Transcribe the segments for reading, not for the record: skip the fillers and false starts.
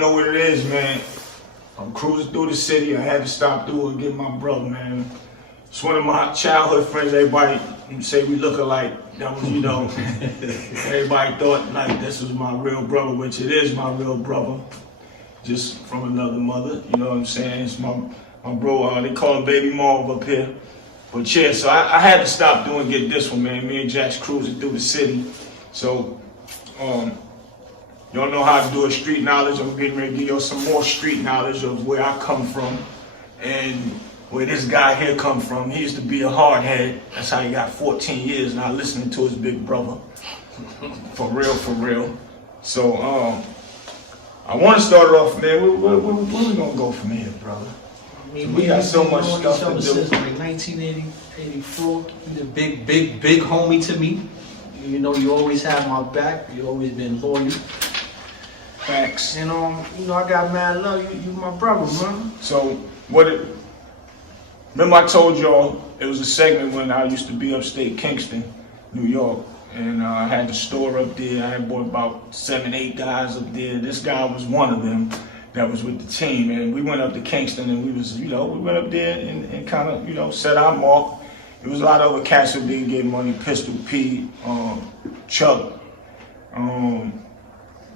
know what it is, man. I'm cruising through the city. I had to stop through and get my brother, man. It's one of my childhood friends. Everybody say we look alike. That was, you know, everybody thought like this was my real brother, which it is my real brother, just from another mother. You know what I'm saying? It's my bro. They call him Baby Marv up here. But yeah, so I had to stop through and get this one, man. Me and Jack's cruising through the city. So, y'all know how to do a street knowledge. I'm getting ready to give y'all some more street knowledge of where I come from and where this guy here come from. He used to be a hardhead. That's how he got 14 years now listening to his big brother. For real, for real. So, I want to start off, man. Where we gonna go from here, brother? I mean, we got so much stuff to do. Since like 1984, you're the big homie to me. You know, you always have my back. You always been loyal. Facts. And you know, I got mad love. You my brother, man. So remember I told y'all it was a segment when I used to be upstate Kingston, New York, and I had the store up there. I had bought about 7, 8 guys up there. This guy was one of them that was with the team, and we went up to Kingston, and we went up there and kind of, you know, set our mark. There was a lot of other cats who didn't get money. Pistol Pete, Chuck,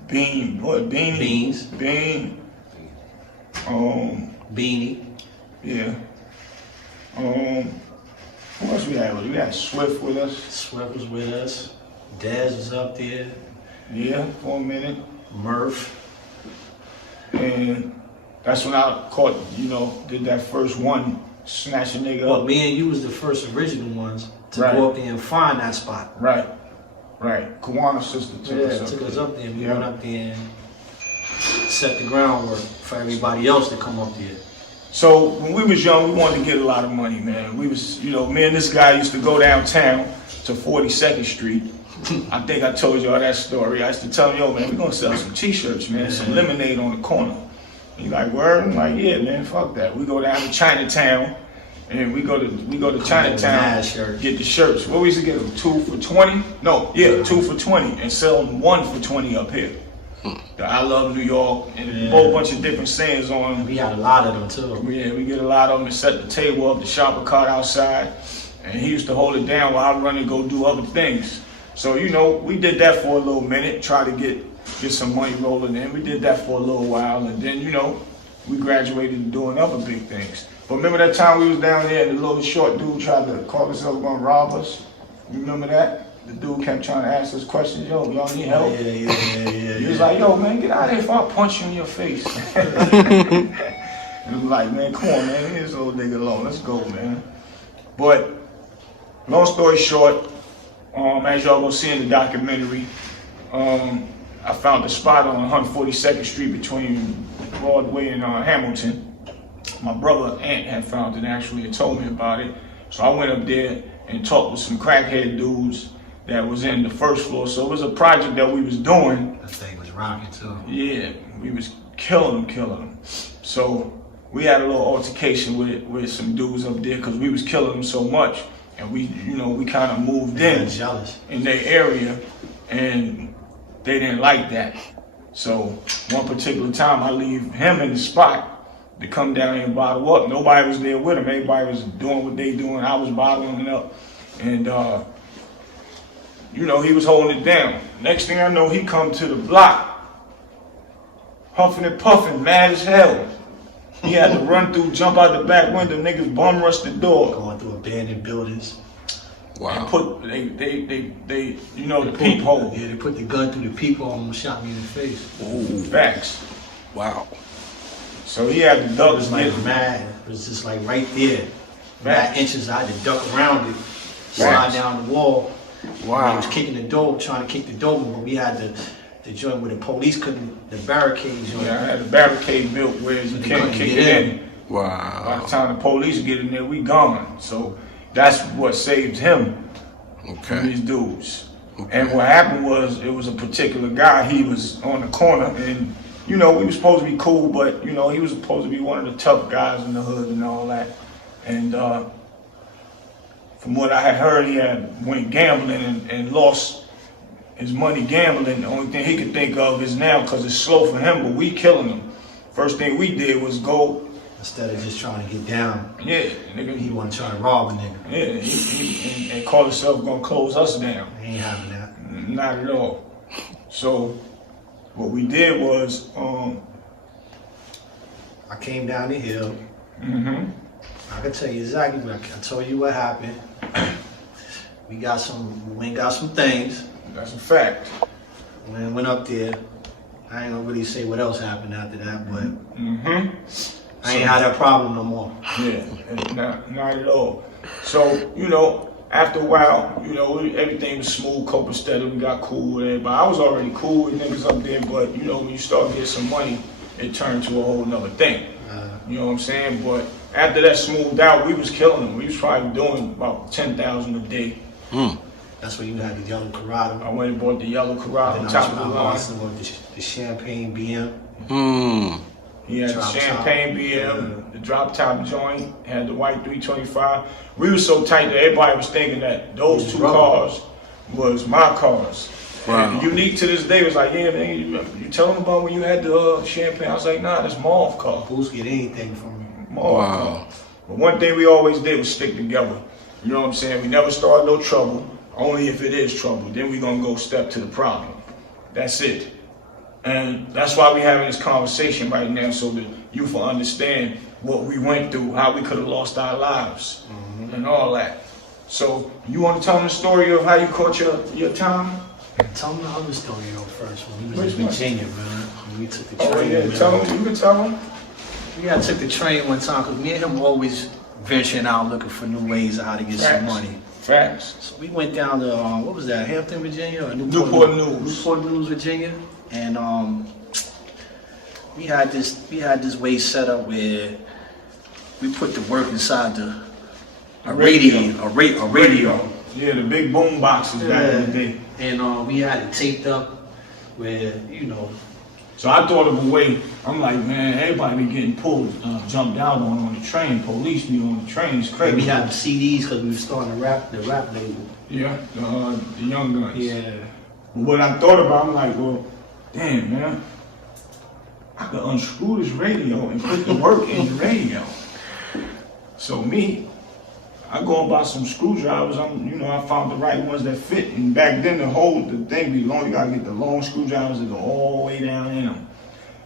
Bean, what, Beanie? Beans. Bean. Beanie. Yeah. Who else we had? We had Swift with us. Swift was with us. Daz was up there. Yeah, for a minute. Murph. And that's when I caught, you know, did that first one, snatch a nigga Well, up. me and you was the first original ones to Right. go up there and find that spot. Right. Kawana's sister Took us up there. We went up there and set the groundwork for everybody else to come up there. So when we was young, we wanted to get a lot of money, man. We was, you know, me and this guy used to go downtown to 42nd Street. I think I told y'all that story. I used to tell him, yo, man, we're gonna sell some t-shirts, man, some lemonade on the corner. He like, word? I'm like, yeah, man, fuck that. We go down to Chinatown, and we go to Chinatown, get the shirts. What we used to get them, 2 for 20? No, yeah, 2 for 20, and sell them 1 for 20 up here. The I Love New York, and a whole bunch of different sayings on them. We had a lot of them too. Yeah, we get a lot of them and set the table up, the shopper cart outside, and he used to hold it down while I run and go do other things. So, you know, we did that for a little minute, try to get some money rolling in. We did that for a little while, and then, you know, we graduated to doing other big things. But remember that time we was down there and the little short dude tried to call himself gonna rob us? You remember that? The dude kept trying to ask us questions. Yo, y'all need help? Yeah. He was like, yo, man, get out of here before I punch you in your face. It was like, man, come on, man, leave this old nigga alone. Let's go, man. But, long story short, as y'all gonna see in the documentary, I found a spot on 142nd Street between Broadway and Hamilton. My brother Ant had found it actually and told me about it. So I went up there and talked with some crackhead dudes that was in the first floor. So it was a project that we was doing. That thing was rocking too. Yeah, we was killing them. So we had a little altercation with some dudes up there because we was killing them so much. And we, you know, we kind of moved in their area, and they didn't like that. So one particular time I leave him in the spot to come down here and bottle up. Nobody was there with him. Everybody was doing what they doing. I was bottling it up. And, you know, he was holding it down. Next thing I know, he come to the block, huffing and puffing, mad as hell. He had to run through, jump out the back window. Niggas bum rushed the door. Going through abandoned buildings. Wow. And put they you know, the peephole. Yeah, they put the gun through the peephole and shot me in the face. Ooh. Facts. Wow. So he had to duck. It was like mad. It was just like right there. Mad inches. I had to duck around it, slide down the wall. Wow. He was kicking the door, trying to kick the door, but we had the joint where the police couldn't, the barricades. Yeah, I had a barricade built where you can't kick it in. Wow. By the time the police get in there, we gone. So that's what saved him from these dudes. Okay. And what happened was, it was a particular guy. He was on the corner, and you know, we were supposed to be cool, but you know, he was supposed to be one of the tough guys in the hood and all that. And from what I had heard, he had went gambling and lost his money gambling. The only thing he could think of is now, because it's slow for him, but we killing him. First thing we did was go. Instead of just trying to get down, Yeah, nigga. he want to try to rob a nigga. Yeah, and call himself gonna close us down. He ain't having that. Not at all. So what we did was, I came down the hill. mm-hmm. I can tell you exactly what I told you what happened. We got some things. That's a fact. When I went up there, I ain't gonna really say what else happened after that, but Mm-hmm. I ain't had that problem no more. Yeah, not at all. So, you know, after a while, you know, everything was smooth, copacetic, we got cool with everybody. I was already cool with niggas up there, but, you know, when you start getting some money, it turned to a whole nother thing. You know what I'm saying? But after that smoothed out, we was killing them. We was probably doing about 10,000 a day. That's where you had the yellow Corrado. I went and bought the yellow Corrado Then on I top of the line. Boston with the champagne BM. He had the Drop champagne top. BM, the drop top joint, had the white 325. We were so tight that everybody was thinking that those two cars was my cars. Wow. And unique to this day was like, yeah, man, you tell them about when you had the champagne. I was like, nah, that's Marv car. Who's get anything from me? Marv car. But one thing we always did was stick together. You know what I'm saying? We never started no trouble. Only if it is trouble, then we gonna go step to the problem. That's it. And that's why we having this conversation right now, so that you will understand what we went through, how we could have lost our lives, and all that. So you want to tell them the story of how you caught your time? Tell them the other story though first. When we was Which in one? Virginia, man. When we took the train. Oh yeah, man. tell them. You can tell them. Yeah, I took the train one time because me and him always venturing out looking for new ways of how to get some money. Facts. So we went down to what was that, Hampton, Virginia, or Newport News. Newport News, Virginia, and we had this way set up where we put the work inside a radio. Yeah, the big boom boxes back in the day. And we had it taped up where, you know. So I thought of a way. I'm like, man, everybody be getting pulled, jumped out on the train. Police be on the train. It's crazy. We had CDs because we were starting the rap label. Yeah, the Young Guns. Yeah. What I thought about, I'm like, well, damn, man, I could unscrew this radio and put the work in the radio. So me, I go and buy some screwdrivers. I found the right ones that fit. And back then, the thing be long. You gotta get the long screwdrivers that go all the way down in them.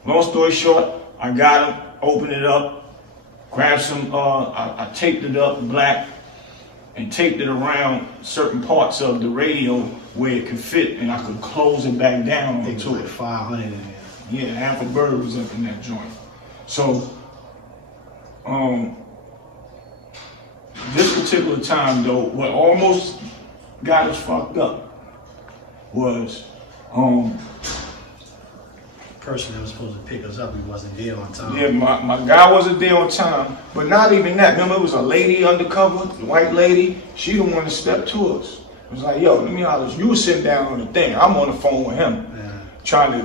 Long story short, I got them, opened it up, grabbed some. I taped it up black, and taped it around certain parts of the radio where it could fit, and I could close it back down onto like it. 500 in there. Yeah, half a bird was up in that joint. So, this particular time though, what almost got us fucked up was, Person that was supposed to pick us up, he wasn't there on time. yeah, my guy wasn't there on time, but not even that. Remember, it was a lady undercover, the white lady. She the one that stepped to us. It was like, yo, let me holler. You were sitting down on the thing. I'm on the phone with him, trying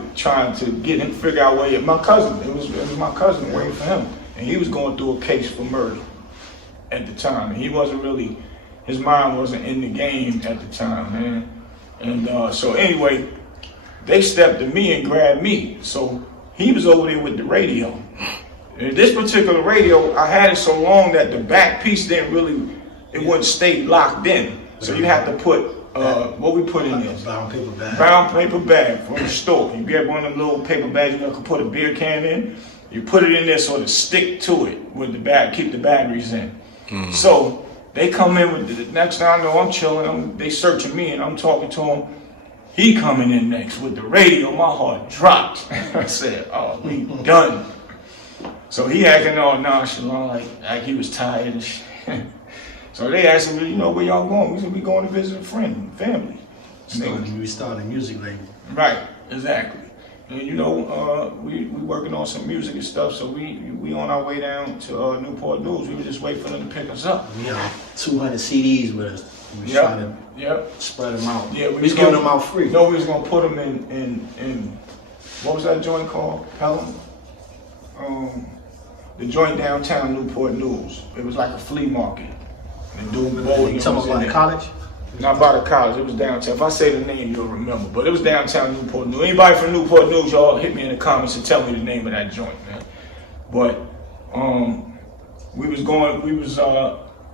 to get him, figure out where my cousin. It was my cousin waiting for him, and he was going through a case for murder at the time. And he wasn't really, his mind wasn't in the game at the time, man. And so anyway, they stepped to me and grabbed me. So he was over there with the radio. And this particular radio, I had it so long that the back piece didn't really, it wouldn't stay locked in. So you have to put, what we put in Like there? a brown paper bag. Brown paper bag from the store. You get one of them little paper bags you can put a beer can in. You put it in there so to stick to it with the bag, keep the batteries in. So they come in with the next thing I know, I'm chilling. They searching me and I'm talking to them. He coming in next with the radio. My heart dropped. I said, "Oh, we done." So he acting all nonchalant, like he was tired and shit. So they asked him, you know, where y'all going? We said, we going to visit a friend, family. We started a music label. Right, exactly. And you know, we working on some music and stuff, so we on our way down to Newport News. We were just waiting for them to pick us up. We had 200 CDs with us. We was trying to spread them out. Yeah, we was giving them out free. No, we was gonna put them in what was that joint called? Harlem? The joint downtown Newport News. It was like a flea market. And dude, You talking about the college? Not by the college, it was downtown. If I say the name, you'll remember. But it was downtown Newport News. Anybody from Newport News, y'all hit me in the comments and tell me the name of that joint, man. But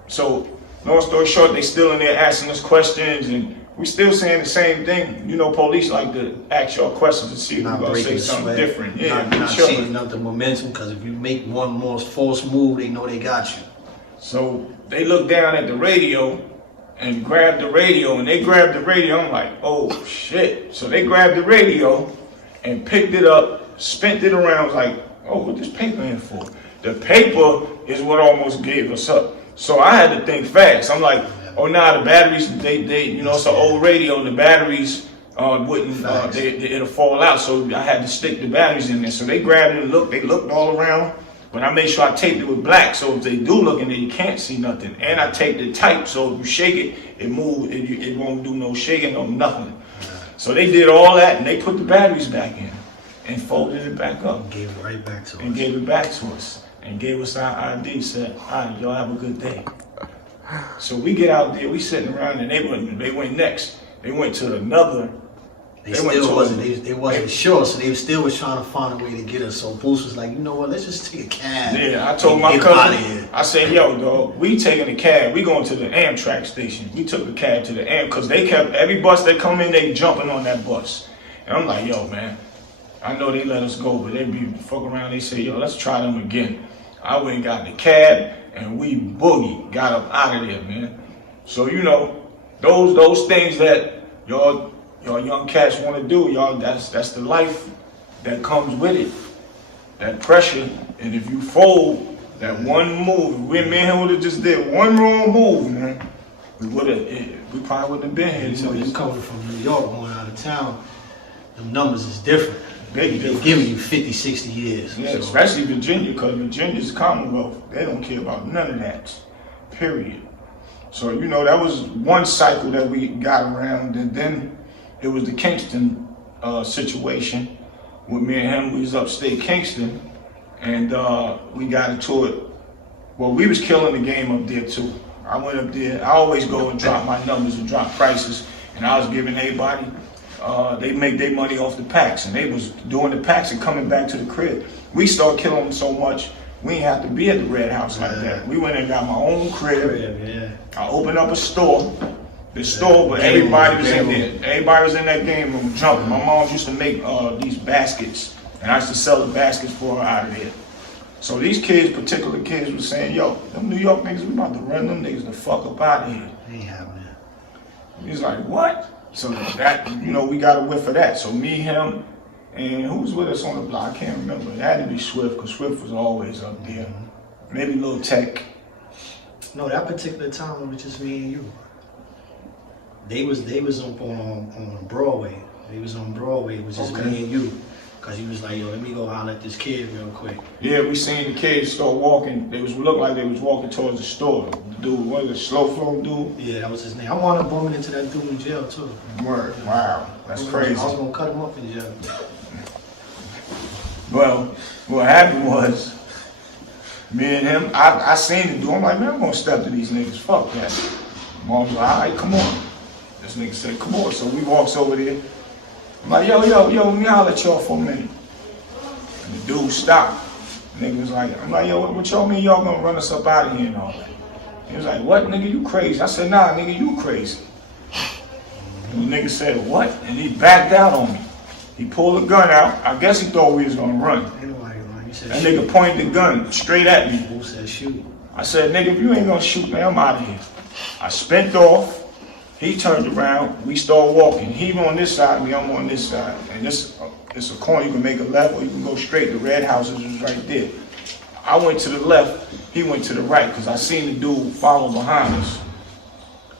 so long story short, they still in there asking us questions and we still saying the same thing. You know, police like to ask y'all questions to see if we're gonna say something different. Yeah, not changing up the momentum, because if you make one more false move, they know they got you. So they look down at the radio and grab the radio, and they grabbed the radio. I'm like, oh shit. So they grabbed the radio and picked it up, spent it around. I was like, oh, what this paper in for? The paper is what almost gave us up. So I had to think fast. I'm like, oh, nah, the batteries, they you know, it's an old radio, the batteries wouldn't, it'll fall out. So I had to stick the batteries in there. So they grabbed it and they looked all around. But I made sure I taped it with black, so if they do look in there, you can't see nothing. And I taped it tight, so if you shake it, it moves. It won't do no shaking or nothing. So they did all that, and they put the batteries back in, and folded it back up. And gave it right back to us. And gave it back to us, and gave us our ID. Said, "All right, y'all have a good day." So we get out there, we sitting around, and they went next. They went to another. They wasn't sure, so they still was trying to find a way to get us. So Boost was like, you know what, let's just take a cab. Yeah, I told my cousin, I said, yo, dog, we taking a cab. We going to the Amtrak station. We took a cab to the Am, because they kept, every bus that come in, they jumping on that bus. And I'm like, yo, man, I know they let us go, but they be fuck around. They say, yo, let's try them again. I went and got in the cab, and we boogie, got up out of there, man. So, you know, those things that y'all young cats want to do, y'all, that's the life that comes with it. That pressure, and if you fold that one move, me and him would have just did one wrong move, man, we probably wouldn't have been here. You know, you coming from New York, going out of town, the numbers is different. Big They're difference. giving you 50, 60 years. Yeah, so. especially Virginia, because Virginia's Commonwealth. They don't care about none of that, period. So, you know, that was one cycle that we got around, and then it was the Kingston situation with me and him. We was upstate Kingston, and we got into it. Well, we was killing the game up there too. I went up there. I always go and drop my numbers and drop prices, and I was giving everybody. They make their money off the packs, and they was doing the packs and coming back to the crib. We started killing them so much, we didn't have to be at the Red House like that. We went and got my own crib. Yeah. I opened up a store. The store, but everybody was in there. Everybody was in that game room jumping. My mom used to make these baskets, and I used to sell the baskets for her out of there. So these kids, particular kids, was saying, yo, them New York niggas, we about to run them niggas the fuck up out of here. Ain't happening. He's like, what? So that, you know, we got a whiff of that. So me, him, and who was with us on the block? I can't remember. It had to be Swift, because Swift was always up there. Maybe Lil Tech. No, that particular time it was just me and you. They was up on Broadway. They was on Broadway. It was just me and you. Cause he was like, yo, let me go holler at this kid real quick. Yeah, we seen the kids start walking. They looked like they was walking towards the store. The dude, what is it, Slow Flow dude? Yeah, that was his name. I wound up bumping into that dude in jail too. Word, wow, that's crazy. I was gonna cut him up in jail. Well, what happened was, me and him, I seen the dude. I'm like, man, I'm gonna step to these niggas. Fuck that. Mom was like, all right, come on. This nigga said, come on. So we walks over there. I'm like, yo, let me holler at y'all for a minute. And the dude stopped. The nigga was like, I'm like, yo, what y'all mean y'all gonna run us up out of here and all that? He was like, what, nigga, you crazy? I said, nah, nigga, you crazy. And the nigga said, what? And he backed out on me. He pulled a gun out. I guess he thought we was gonna run. Ain't nobody run. He said, that nigga pointed the gun straight at me. Who said shoot? I said, nigga, if you ain't gonna shoot, man, I'm out of here. I spent off. He turned around, we started walking. He on this side, me, I'm on this side. And this, it's a corner, you can make a left or you can go straight. The red houses was right there. I went to the left, he went to the right, because I seen the dude follow behind us.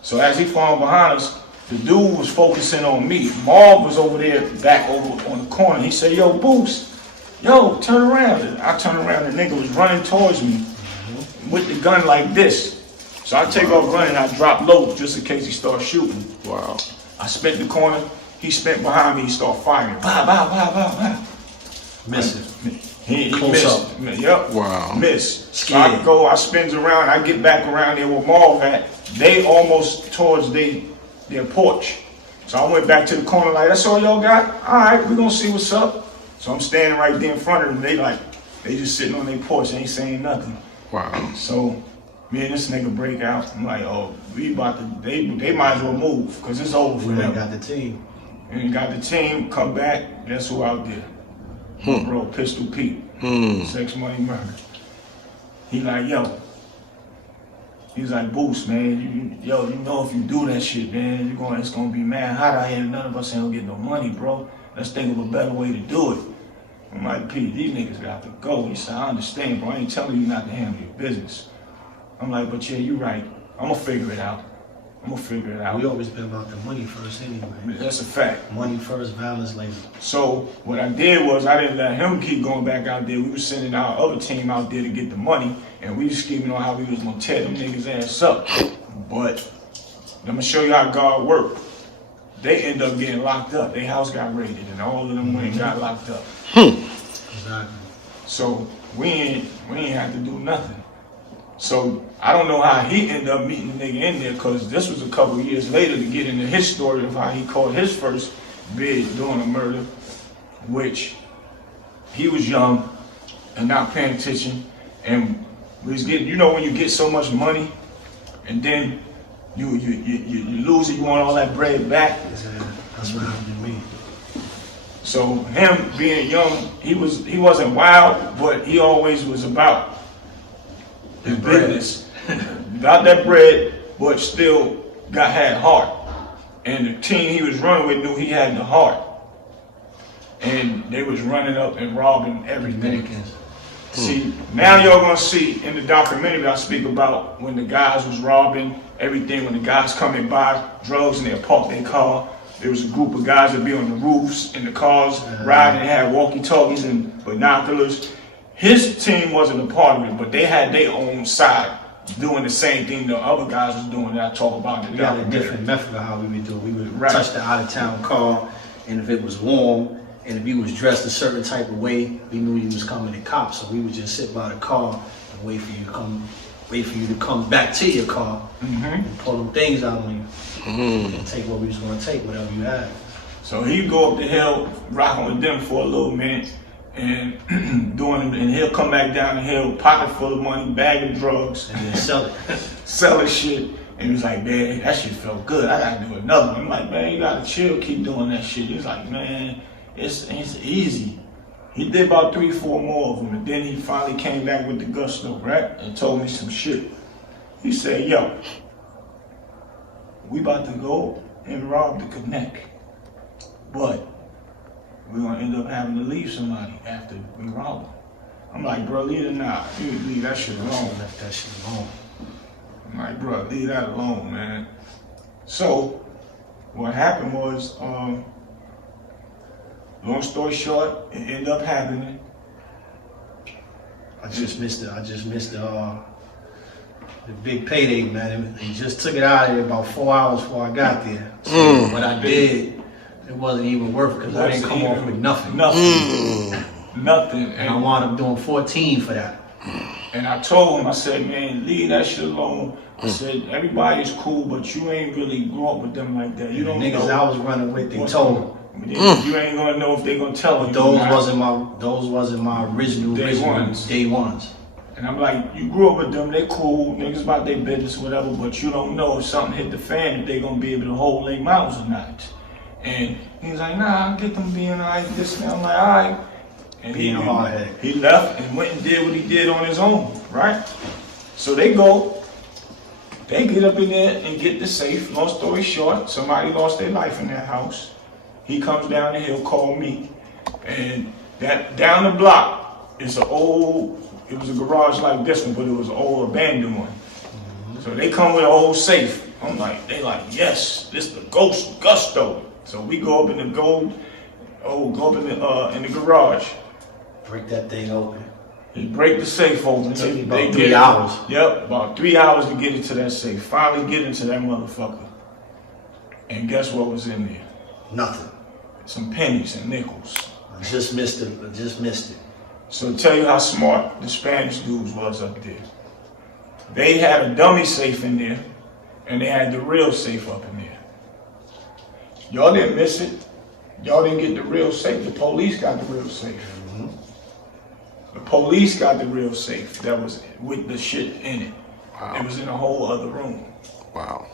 So as he followed behind us, the dude was focusing on me. Marv was over there, back over on the corner. He said, yo, Boost, yo, turn around. And I turned around, the nigga was running towards me with the gun like this. So I take off running, I drop low just in case he starts shooting. Wow. I spent the corner, he spent behind me, he started firing. Bow, bow, bow, bow, bow. Missing. He Close missed. up. Yep. Wow. Missed. So I spins around, I get back around there with Marv at. They almost towards they their porch. So I went back to the corner like, that's all y'all got? All right, we're gonna see what's up. So I'm standing right there in front of them. They just sitting on their porch, ain't saying nothing. Wow. So me and this nigga break out. I'm like, oh, we about to, they might as well move, cause it's over for We them. got the team. And got the team, come back, guess who out there? Bro, Pistol Pete, Sex Money Murder. He like, yo. He's like, Boost, man, you know if you do that shit, man, it's gonna be mad hot out here. None of us ain't gonna get no money, bro. Let's think of a better way to do it. I'm like, Pete, these niggas got to go. He said, I understand, bro. I ain't telling you not to handle your business. I'm like, but yeah, you right. I'm gonna figure it out. We always been about the money first anyway. That's a fact. Money first, violence later. So what I did was I didn't let him keep going back out there. We were sending our other team out there to get the money, and we was scheming on how we was gonna tear them niggas ass up. But I'm gonna show you how God worked. They end up getting locked up. Their house got raided, and all of them went and got locked up. Exactly. So we ain't have to do nothing. So I don't know how he ended up meeting the nigga in there, because this was a couple of years later to get into his story of how he caught his first bid doing a murder, which he was young and not paying attention, and was getting, you know when you get so much money and then you lose it, you want all that bread back. That's what happened to me. So him being young, he wasn't wild, but he always was about his business. Got that bread, but still had heart. And the team he was running with knew he had the heart. And they was running up and robbing everything. See, now y'all gonna see in the documentary I speak about when the guys was robbing everything, when the guys come and buy drugs and they'll park their car. There was a group of guys that be on the roofs in the cars riding, they had walkie-talkies and binoculars. His team wasn't a part of it, but they had their own side doing the same thing the other guys was doing that I talk about in the We got a documentary. different method of how we would do it. We would Right. touch the out-of-town car, and if it was warm, and if you was dressed a certain type of way, we knew you was coming to cops. So we would just sit by the car and wait for you to come back to your car and pull them things out on you and take what we was gonna take, whatever you had. So he'd go up the hill, rocking with them for a little minute, and and he'll come back down the hill, pocket full of money, bag of drugs, And then sell it. selling shit. And he was like, man, that shit felt good. I gotta do another one. I'm like, man, you gotta chill, keep doing that shit. He's like, man, it's easy. He did about 3-4 more of them, and then he finally came back with the gusto, right? And told me some shit. He said, yo, we about to go and rob the Connect, but we're gonna end up having to leave somebody after we rob them. I'm like, bro, leave that shit alone. Left that shit alone. I'm like, bro, leave that alone, man. So what happened was, long story short, it ended up happening. I just missed the big payday, man. He just took it out of there about 4 hours before I got there. So what I did, it wasn't even worth it because I didn't come off with nothing. Nothing. And I wound up doing 14 for that. And I told him, I said, man, leave that shit alone. I said, everybody's cool, but you ain't really grew up with them like that. You don't The niggas know. I was running with, they told me. You ain't gonna know if they gonna tell you. Those wasn't my original day ones. And I'm like, you grew up with them, they cool, niggas about their business, whatever, but you don't know if something hit the fan, if they gonna be able to hold their mouths or not. And he's like, nah, I get them being like this. And I'm like, all right. And Being a hardhead. He left and went and did what he did on his own, right? So they go, they get up in there and get the safe. Long story short, somebody lost their life in that house. He comes down the hill, called me, and that down the block is it was a garage like this one, but it was an old abandoned one. So they come with an old safe. They like, yes, this the ghost gusto. So we go up in the in the garage. Break that thing open. He break the safe open. It took me about 3 hours. Yep, about 3 hours to get into that safe. Finally get into that motherfucker. And guess what was in there? Nothing. Some pennies and nickels. I just missed it. So to tell you how smart the Spanish dudes was up there. They had a dummy safe in there, and they had the real safe up in there. Y'all didn't miss it. Y'all didn't get the real safe. The police got the real safe. The police got the real safe that was with the shit in it. Wow. It was in a whole other room. Wow.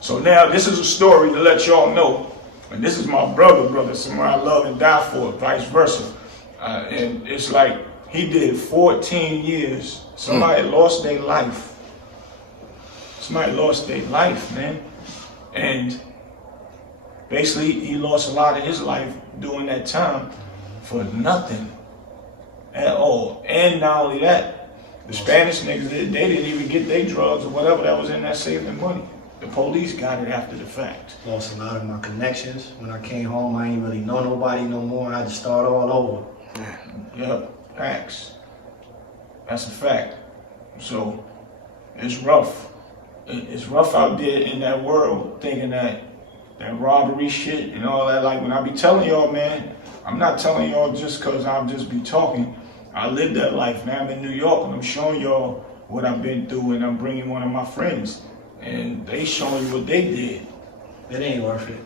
So now this is a story to let y'all know, and this is my brother, somebody I love and die for, vice versa. And it's like he did 14 years. Somebody lost their life. Somebody lost their life, man. And basically he lost a lot of his life during that time for nothing at all. And not only that, the Spanish niggas, they didn't even get their drugs or whatever that was in that safe and money. The police got it after the fact. Lost a lot of my connections. When I came home, I ain't really know nobody no more. I had to start all over. Yep, facts. That's a fact. So, it's rough. It's rough out there in that world thinking that robbery shit and all that. Like when I be telling y'all, man, I'm not telling y'all just because I'll just be talking. I live that life. Now I'm in New York and I'm showing y'all what I've been through, and I'm bringing one of my friends and they showing you what they did. It ain't worth it.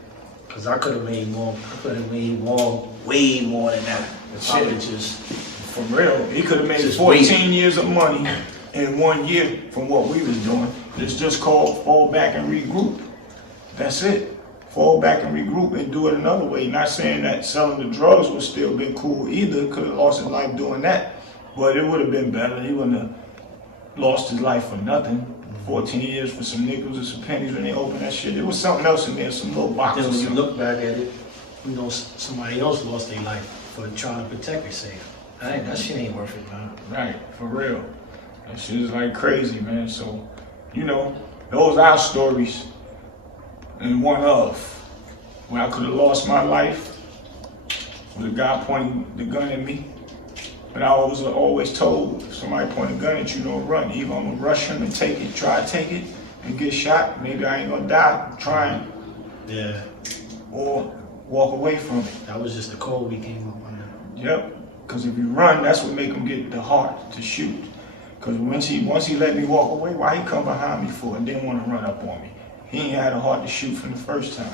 Cause I could have made more. I could have made more, way more than that. If I would just, for real, he could have made just 14 years of money in 1 year from what we was doing. It's just called fall back and regroup. That's it. Fall back and regroup and do it another way. Not saying that selling the drugs would still been cool either. Could have lost his life doing that, but it would have been better. He wouldn't have lost his life for nothing. 14 years for some nickels and some pennies when they opened that shit. There was something else in there, some little boxes. then when you look back at it, you know somebody else lost their life for trying to protect themselves. That shit ain't worth it, man. Right, for real. That shit is like crazy, man. So, you know, those are our stories. And one of where I could have lost my life with a guy pointing the gun at me. But I was always told, if somebody point a gun at you, don't run. Either I'm gonna rush him and take it, try to take it, and get shot. Maybe I ain't gonna die trying. Yeah. Or walk away from it. That was just the code we came up under. Yep. Because if you run, that's what make him get the heart to shoot. Because once he let me walk away, why he come behind me for and didn't want to run up on me? He ain't had a heart to shoot from the first time.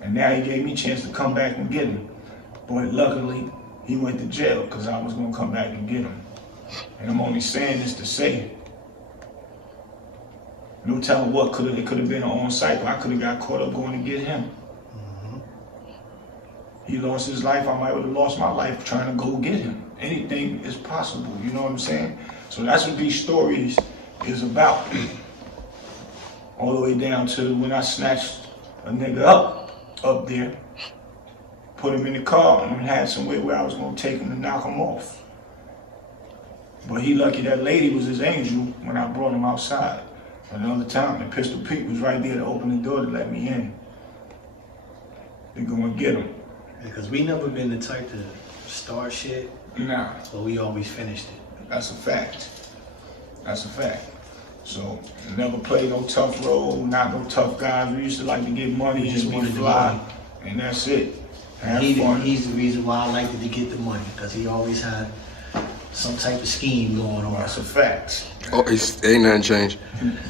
And now he gave me a chance to come back and get him. But luckily, he went to jail because I was going to come back and get him. And I'm only saying this to say, no telling what it could have been an on cycle. I could have got caught up going to get him. He lost his life, I might have lost my life trying to go get him. Anything is possible, you know what I'm saying? So that's what these stories is about. All the way down to when I snatched a nigga up there, put him in the car and had somewhere where I was gonna take him to knock him off. But he lucky that lady was his angel when I brought him outside. Another time, and Pistol Pete was right there to open the door to let me in. To go and get him. Because we never been the type to start shit, Nah, but we always finished it. that's a fact. That's a fact. So, never played no tough role, not no tough guys. We used to like to get money, We just just be wanted the fly, money. and that's it. Have He's fun. the reason why I liked to get the money, because he always had some type of scheme going on. That's a fact. Oh, ain't nothing changed.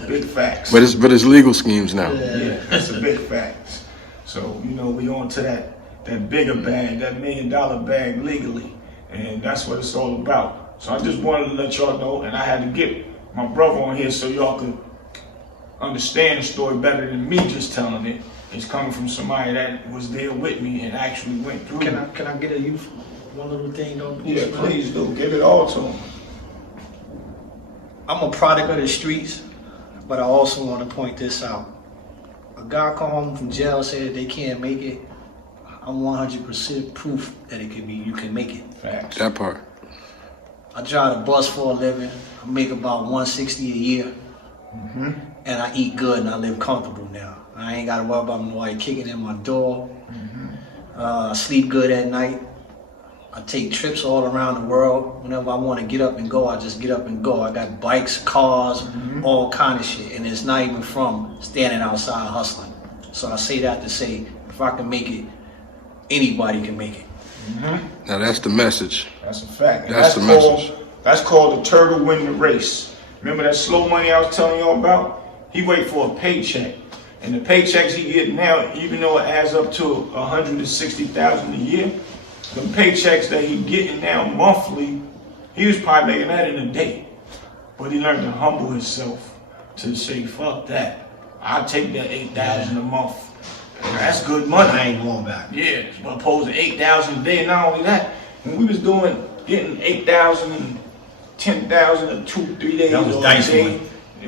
Big facts. But it's legal schemes now. Yeah, that's a big fact. So, you know, we on to that bigger bag, that $1 million bag legally. And that's what it's all about. So I just wanted to let y'all know, and I had to get my brother on here so y'all could understand the story better than me just telling it. It's coming from somebody that was there with me and actually went through it. Can I get a youth one little thing though? Yeah, please do. Give it all to him. I'm a product of the streets, but I also want to point this out. A guy come home from jail said they can't make it. I'm 100% proof that it can be. You can make it. Facts. That part. I drive a bus for a living. I make about $160 a year, and I eat good and I live comfortable now. I ain't got to worry about nobody kicking in my door. I sleep good at night. I take trips all around the world. Whenever I want to get up and go, I just get up and go. I got bikes, cars, all kind of shit. And it's not even from standing outside hustling. So I say that to say, if I can make it, anybody can make it. Now that's the message. That's a fact. And That's the message. That's called the turtle win the race. Remember that slow money I was telling y'all about? He wait for a paycheck. And the paychecks he getting now, even though it adds up to 160,000 a year, the paychecks that he getting now monthly, he was probably making that in a day. But he learned to humble himself to say, fuck that. I'll take that 8,000 a month. That's good money. I ain't going back. Yeah, but opposed to 8,000 a day. Not only that, when we was getting 8,000 and 10,000 in 2-3 days That was or a dice day, money.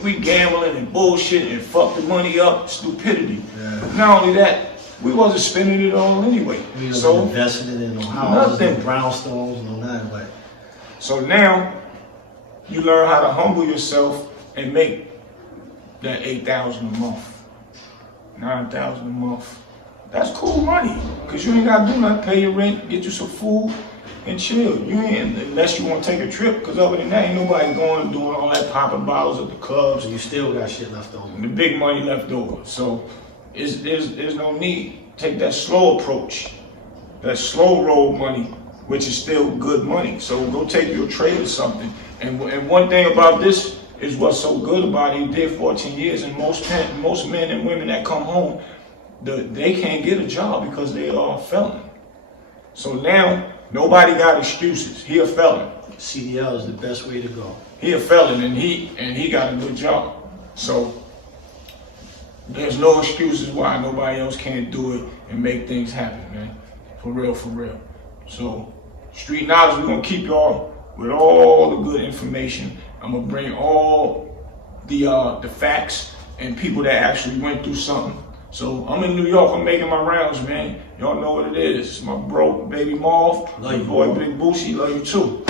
we gambling and bullshit and fuck the money up, stupidity. Yeah. Not only that, we wasn't spending it all anyway. We was So invested in no houses, nothing. no brownstones, no nothing. But So now you learn how to humble yourself and make that 8,000 a month, 9,000 a month. That's cool money, cause you ain't gotta do nothing. Pay your rent, get you some food, and chill. You ain't unless you want to take a trip, cause other than that, ain't nobody going and doing all that popping bottles at the clubs. you still got shit left over. The big money left over. So there's no need. Take that slow approach, that slow roll money, which is still good money. So go take your trade or something. And one thing about this is what's so good about it. He did 14 years, and most men and women that come home, they can't get a job because they are a felon. So now nobody got excuses. He a felon. CDL is the best way to go. He a felon, and he got a good job. So there's no excuses why nobody else can't do it and make things happen, man. For real, for real. So Street Knowledge, we're gonna keep y'all with all the good information. I'm gonna bring all the facts and people that actually went through something. So I'm in New York, I'm making my rounds, man. Y'all know what it is. It's my bro, Baby Marv, Love you, boy, bro. Big Bootsie, love you too.